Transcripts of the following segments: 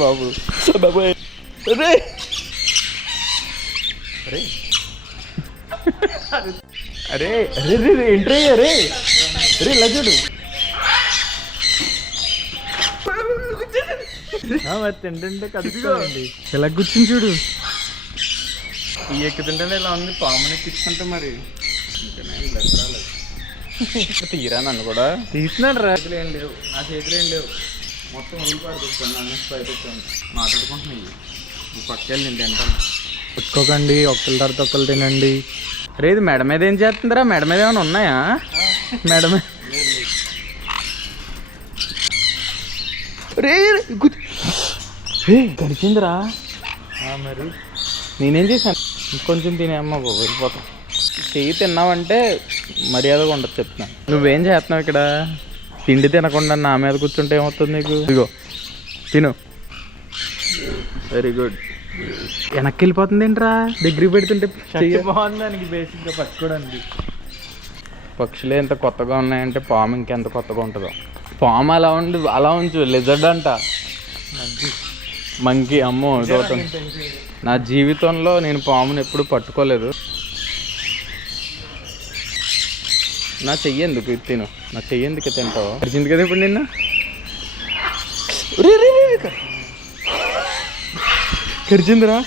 బాబు బాబాయ్ అరే అరే అరే అరే రే ఎంట్రీ అరే అరే ఇలా చూడు మరి తింటుంటే కదుకోండి ఇలా కూర్చుని చూడు ఈ ఎక్కుతుంటేనే ఇలా ఉంది పాముని ఎక్కించుకుంటే మరి తీరా నన్ను కూడా తీసినాడు రా చేతులు ఏం లేవు నా చేతులు ఏం లేవు మొత్తం వదిలిపాడుతాను అన్నీ బయట మాట్లాడుకుంటున్నాయి నువ్వు పక్కకెళ్ళి నేను తింటాను పుచ్చుకోకండి ఒక్కరి తర్వాత ఒక్కరు తినండి రే ఇది మెడ మీద ఏం చేస్తుందిరా మెడ మీద ఏమైనా ఉన్నాయా మెడ మీద రే గడిచిందిరా మరి నేనేం చేశాను ఇంకొంచెం తినేమ్మా బాబు వెళ్ళిపోతాం చెయ్యి తిన్నావంటే మర్యాదగా ఉండదు చెప్తున్నాను నువ్వేం చేస్తున్నావు ఇక్కడ తిండి తినకుండా నా మీద కూర్చుంటే ఏమవుతుంది నీకు ఇగో తిను వెరీ గుడ్ వెనక్కి వెళ్ళిపోతుంది ఏంట్రా దగ్గరికి పెడుతుంటే బాగుంది దానికి బేసిక్గా పట్టుకోవడానికి పక్షులే ఎంత కొత్తగా ఉన్నాయంటే పాము ఇంకెంత కొత్తగా ఉంటుందో పాము అలా ఉంచు లిజర్డ్ అంట మంకీ అమ్మో చూడండి నా జీవితంలో నేను పాముని ఎప్పుడు పట్టుకోలేదు నా చెయ్యేందుకు తిను నా చెయ్యేందుకు తింటావు అరిచింది కదా ఇప్పుడు నిన్న కరిచిందిరా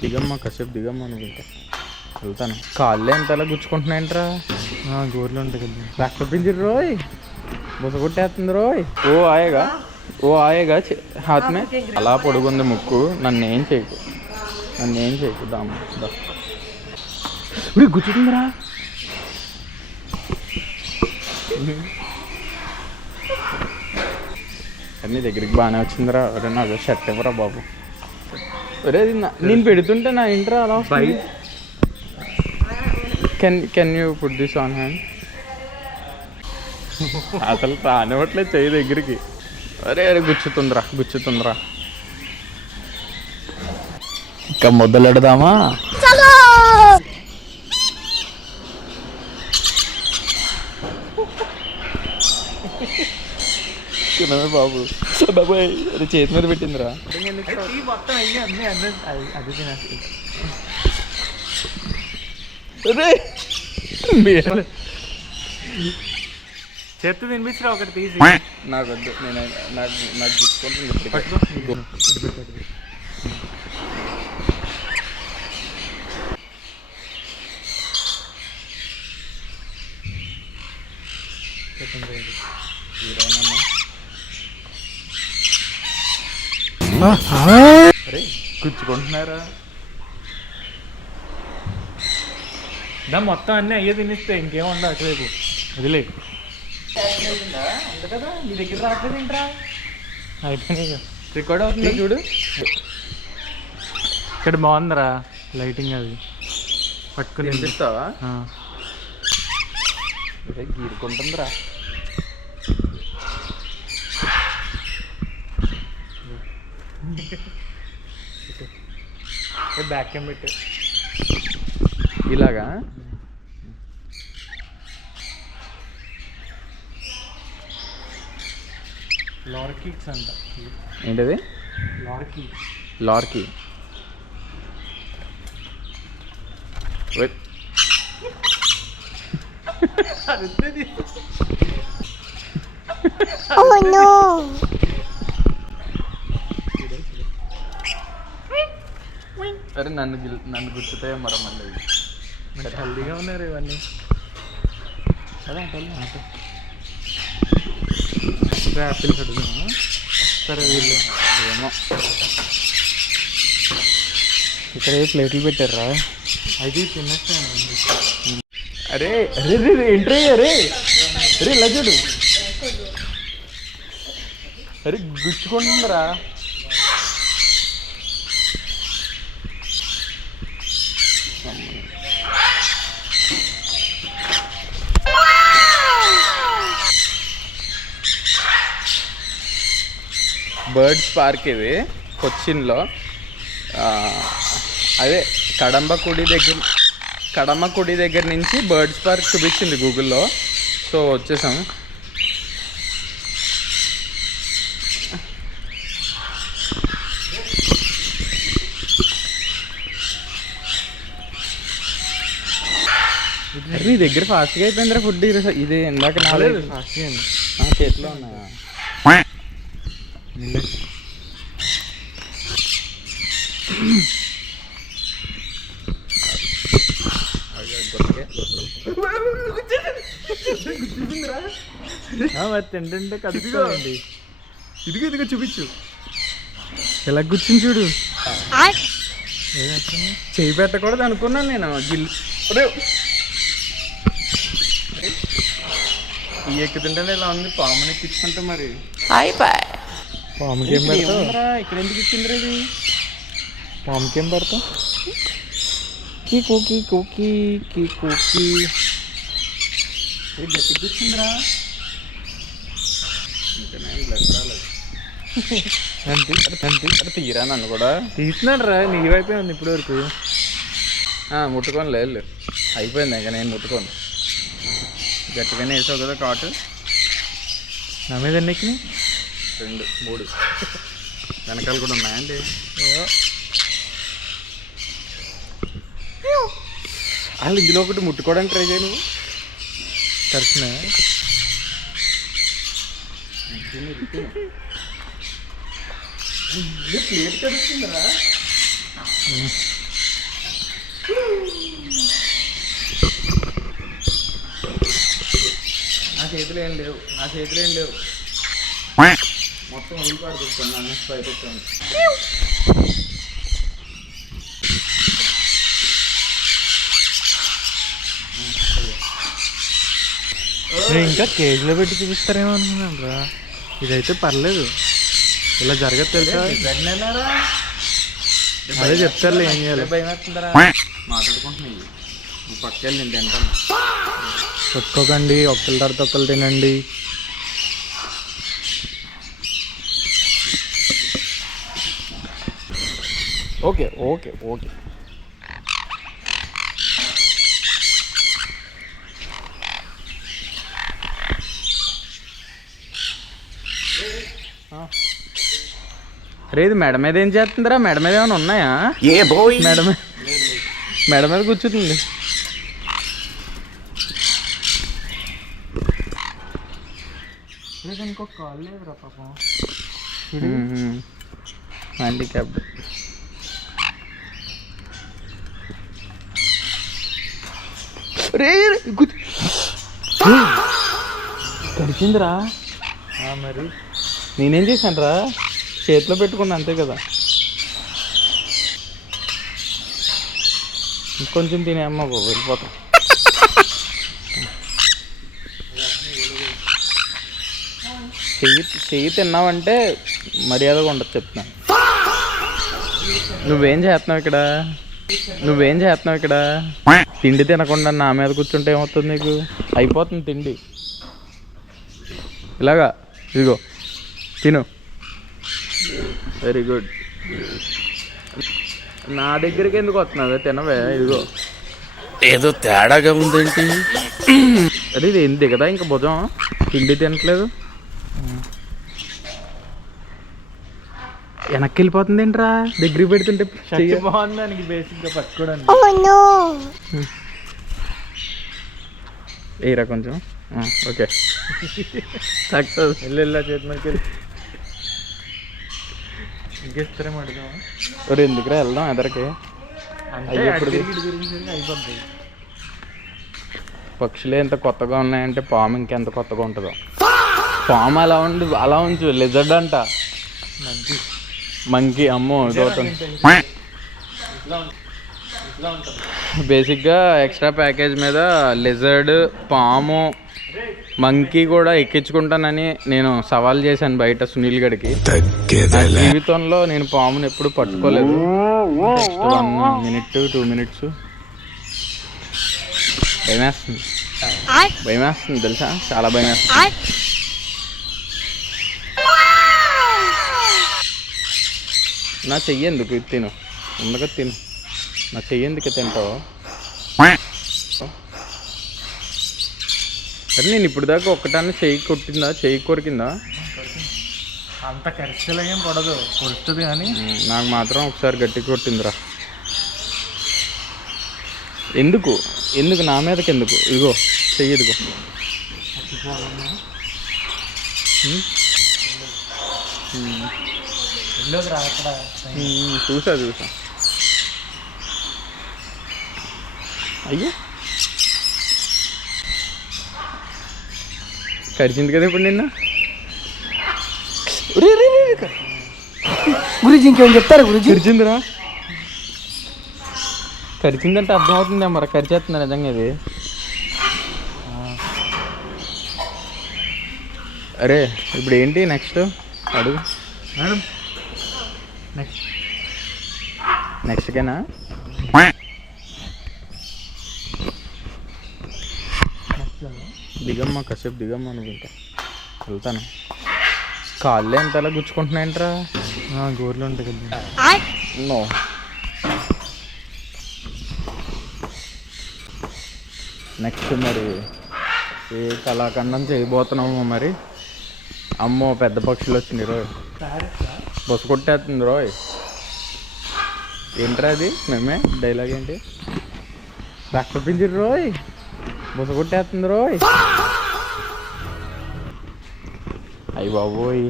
దిగమ్మా కాసేపు దిగమ్మా అనుకుంటా వెళ్తాను కాళ్ళే ఎంతలా గుచ్చుకుంటున్నాయంటరా గోర్లు ఉంటాయి కదా డాక్టర్ పింజరు రోయ్ బుస కొట్టేస్తుంది రోయ్ ఓ ఆయేగా హాత్ మే అలా పొడుగుంది ముక్కు నన్నేం చేయకు దామ్మ గుచ్చుతుందిరా అన్నీ దగ్గరికి బాగానే వచ్చిందిరా అరే నాకు షర్ట్ ఇవ్వరా బాబు అరే నేను పెడుతుంటే నా ఇంట్రా అలా can you put this on hand అసలు రానివ్వట్లేదు చెయ్యి దగ్గరికి అరే అరే గుచ్చుతుందిరా ఇంకా మొదలెడదామా బాబు బాబాయ్ అది చేతి మీద పెట్టిందిరా చేతి తినిపించరా ఒకటి తీసి నాకు వద్దు నేను నాకు గుర్తుకుంటుంది అరే గుచ్చుకుంటున్నారా దా మొత్తం అన్నీ అయ్యే తినిస్తే ఇంకేం ఉండవు అటువైపు వదిలే కదా నీ దగ్గర రావట్లేదు ఏంట్రా అయిపోయినాయి రికార్డ్ అవుతుంది చూడు ఇక్కడ బాగుందిరా లైటింగ్ అది పట్టుకుని వినిపిస్తావా గీరుకుంటుందిరా బ్యాక్ క్యామ్ పెట్టు ఇలాగా లార్కీక్స్ అంట ఏంటది లార్కీ అరే నన్ను గుర్తుతాయో మరో మళ్ళీ హెల్దీగా ఉన్నారు ఇవన్నీ అదే యాపిల్స్ అడుగుదామా సరే వీళ్ళు ఏమో ఇక్కడ ప్లేట్లు పెట్టారా అది తిన్నట్టే అరే అరే రే ఎంట్రీ అరే అరే ఇలా చూడు అరే గుచ్చుకుంటుందిరా బర్డ్స్ పార్క్ ఇది కొచ్చిన్లో అదే కడమ్మకుడి దగ్గర నుంచి బర్డ్స్ పార్క్ చూపించింది గూగుల్లో సో వచ్చేసాము నీ దగ్గర ఫాస్ట్గా అయిపోయిందిరా ఫుడ్. ఇది ఇందాక నాలేదు ఫాస్ట్గా చేతిలో ఉన్నాయా? మరి తింటుంటే కదుకోండి. ఇదిగో చూపించు. ఎలా కూర్చుని చూడు. చేయి పెట్టకూడదు అనుకున్నాను నేను. ఈ ఎక్కుతుంటే ఇలా ఉంది. పాముని ఎక్కించుకుంటే మరి పాముకి ఏం పెడతావు? ఇక్కడ ఎందుకు ఇచ్చిందిరా ఇది? పాముకి ఏం పెడతావు? కీ కోకి కోకి కీ కోకి గట్టి కూర్చుందిరా. అంటే తీరా నన్ను కూడా తీస్తున్నాడు రా. నీ వైపే ఉంది ఇప్పటి వరకు. ముట్టుకోను లేదు, అయిపోయింది ఇంకా నేను ముట్టుకోను. గట్టిగానే వేసావు కదా కాటు. నా మీద ఎన్నికి 2 3 వెనకాల కూడా ఉన్నాయండి. వాళ్ళు ఇందులో ఒకటి ముట్టుకోవడానికి ట్రై చేయ. నువ్వు తరచున ప్లేట్ కడుస్తుందరా. నా చేతులు ఏం లేవు. మొత్తం ఉల్లిపాడు చూస్తాను. అన్న బయట వచ్చాను. ఇంకా కేజీలో పెట్టి చూపిస్తారేమో అనుకున్నాను రా. ఇదైతే పర్లేదు, ఇలా జరగదు తెలుసా. అదే చెప్తారులే ఏం చేయాలి. భయం వేస్తుందరా. మాట్లాడుకుంటున్నాయి. నువ్వు పక్కకెళ్ళి నేను తింటాను. కొట్టుకోకండి, ఒక్కరి తర్వాత ఒక్కరు తినండి. Okay okay okay. అరే ఇది మెడ మీద ఏం చేస్తుందిరా? మెడ మీద ఏమైనా ఉన్నాయా? మెడ మీద కూర్చుంటుంది. ఇంకొక కాల్ లేదురా పాపం. హ్యాండిక్యాప్డ్. కడిచిందిరా. మరి నేనేం చేశాను రా? చేతిలో పెట్టుకున్నా అంతే కదా. ఇంకొంచెం తినే అమ్మ బాబు వెళ్ళిపోతాం. చెయ్యి తిన్నావంటే మర్యాదగా ఉండదు చెప్తున్నాను. నువ్వేం చేస్తున్నావు ఇక్కడ? తిండి తినకుండా నా మీద కూర్చుంటే ఏమవుతుంది నీకు? అయిపోతుంది తిండి. ఇలాగా ఇదిగో తిను. Very good. నా దగ్గరికి ఎందుకు వస్తున్నావే? తినవే. ఇదిగో ఏదో తేడాగా ఉందేంటి? అరే ఇది ఏంటి కదా ఇంకా భుజం తిండి తినట్లేదు. వెనక్కి వెళ్ళిపోతుంది ఏంట్రా? దగ్గరికి పెడుతుంటే బాగుంది దానికి బేసిక్గా పట్టుకోవడానికి. ఏరా కొంచెం. Okay success. వెళ్ళా చేతి మనకి ఇంకేస్తారేమో అడుగుదాం. ఒరే ఎందుకురా వెళ్దాం ఎదరికి. అయిపోద్ది. పక్షులే ఎంత కొత్తగా ఉన్నాయంటే పాము ఇంకెంత కొత్తగా ఉంటుందో. పాము అలా ఉంచు. లిజర్డ్ అంట. మంకీ అమ్మో బేసిక్గా ఎక్స్ట్రా ప్యాకేజ్ మీద లిజర్డ్, పాము, మంకీ కూడా ఎక్కించుకుంటానని నేను సవాల్ చేశాను బయట సునీల్ గడికి. జీవితంలో నేను పాముని ఎప్పుడు పట్టుకోలేదు. నెక్స్ట్ 1 minute 2 minutes భయం వేస్తుంది తెలుసా? చాలా భయం వేస్తుంది. నా చెయ్యి ఎందుకు తిను ఉండగా తిను. నా చెయ్యి ఎందుకు తింటావు? సరే నేను ఇప్పుడు దాకా ఒక్కటాన్ని చెయ్యి కొట్టిందా? చెయ్యి కొరికిందా? అంత కరెక్ట్గా ఏం పడదు, కొడుతుంది కానీ నాకు మాత్రం ఒకసారి గట్టి కొట్టిందిరా. ఎందుకు ఎందుకు నా మీదకి ఎందుకు? ఇదిగో చెయ్యి, ఇదిగో. చూసా అయ్యో కరిచింది కదా ఇప్పుడు నిన్న. గురించి ఇంకేం చెప్తారా గురించి? కరిచిందిరా. కరిచిందంటే అర్థం అవుతుందా మరి? కరిచేస్తుందా నిజంగా ఇది? అరే ఇప్పుడు ఏంటి నెక్స్ట్ అడుగు మేడం. నెక్స్ట్కేనా? దిగమ్మా, కాసేపు దిగమ్మా. నువ్వు ఇంకా వెళ్తాను. కాళ్ళు ఎంతలా గుచ్చుకుంటున్నాయంట్రా? గోర్లు ఉంటాయి కదా. నో. నెక్స్ట్ మరి ఏ కళాఖండం చేయబోతున్నామో మరి. అమ్మో పెద్ద పక్షులు వచ్చినాయి రోయ్. బొస కొట్టేస్తుంది రోయ్. ఏంట్రా అది? మేమే డైలాగ్ ఏంటి? రక్త పింజరి రోయ్, బొస కొట్టేస్తుంది రోయ్. అయ్యి బాబోయ్.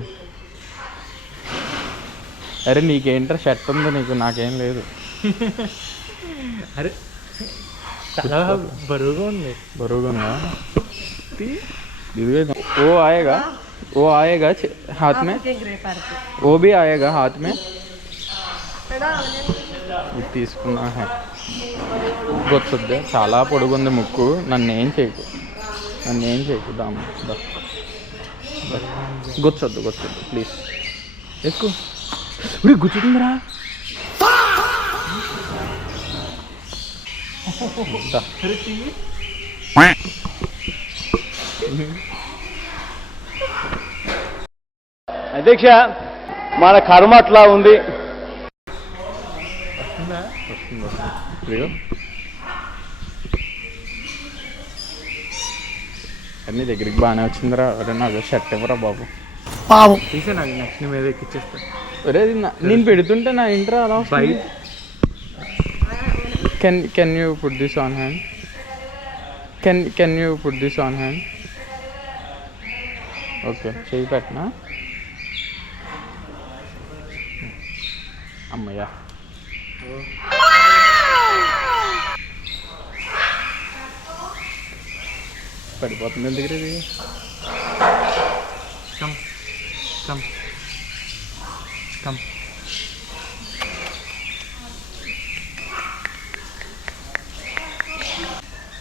అరే నీకేంట్రా షర్ట్ ఉంది నీకు, నాకేం లేదు. అరే చాలా బరువుగా ఉంది. బరువుగా ఉందా? वो आएगा हाथ में, वो भी आएगा हाथ में. ఇది తీసుకున్నా. గొచ్చొద్దే, చాలా పొడుగుంది ముక్కు. నన్నేం చేయకు దాము. గొచ్చొద్దు ప్లీజ్. ఎక్కువ గుచ్చుతుందిరా. అధ్యక్ష, మన కర్మ అట్లా ఉంది. అన్ని దగ్గరికి బాగానే వచ్చిందిరా. అరే నాకు షర్ట్ ఇవ్వరా బాబు. తీసే నాకు నెక్స్ట్ మీద ఎక్కిచ్చేస్తా. అరే నేను పెడుతుంటే నా ఇంట్రా అలా byte. Can you put this on hand? Can you put this on hand? Okay, చెయ్యి పెట్టనా? అమ్మయ్యా. పడిపోతుంది ఎందుకు ఇది? Come.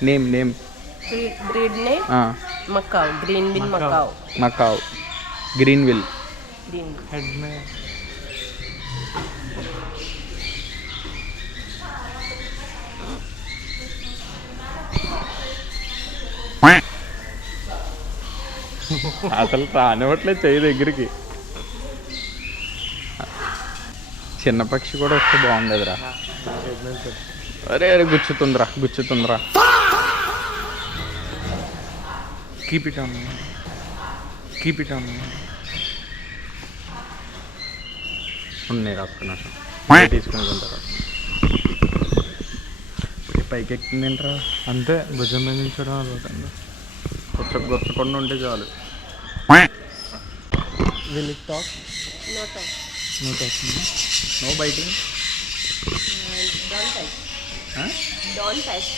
Name breed name Macau, Greenville Macau. Macau, Greenville. Head में అసలు రానివ్వట్లేదు చెయ్యి దగ్గరికి. చిన్న పక్షి కూడా వస్తే బాగుండేదిరా. అరే గుచ్చుతుందిరా. keep it on. ఉన్నాయి ఒక్క నిమిషం తీసుకుని ఉంటారా. పైకి ఎక్కుతుందేంట్రా? అంతే భుజం మీద నుంచడం అలవాటు. గుచ్చకుండా ఉంటే చాలు. Will it talk? No talk. No talking. No biting. Don't touch. Don't touch.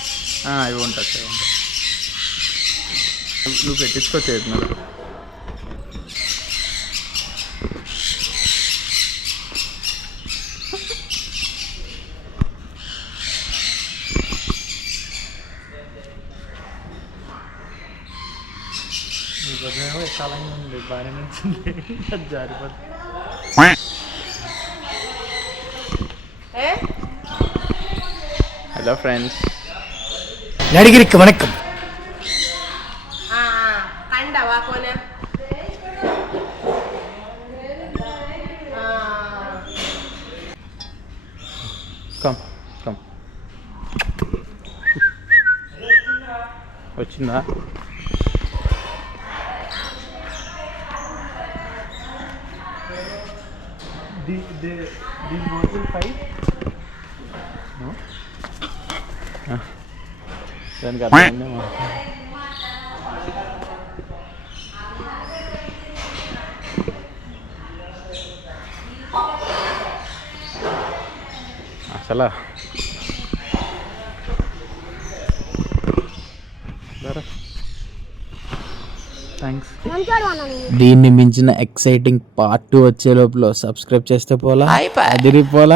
ఇవి ఉంటాయి. నువ్వు పెట్టించుకో చేతి మీద. చాలా ఉంది బాగానే నచ్చింది. అది జారిపోతుంది. హలో ఫ్రెండ్స్, నడిగిరికి వణకం. Kandawa ko na. కమ్ వచ్చిందా? These both will fight? No? దానికి అర్థమైందేమో. అసలు థ్యాంక్స్. దీన్ని మించిన ఎక్సైటింగ్ పార్ట్ 2 వచ్చే లోపల సబ్స్క్రైబ్ చేస్తే పోలా, అదిరిపోలా.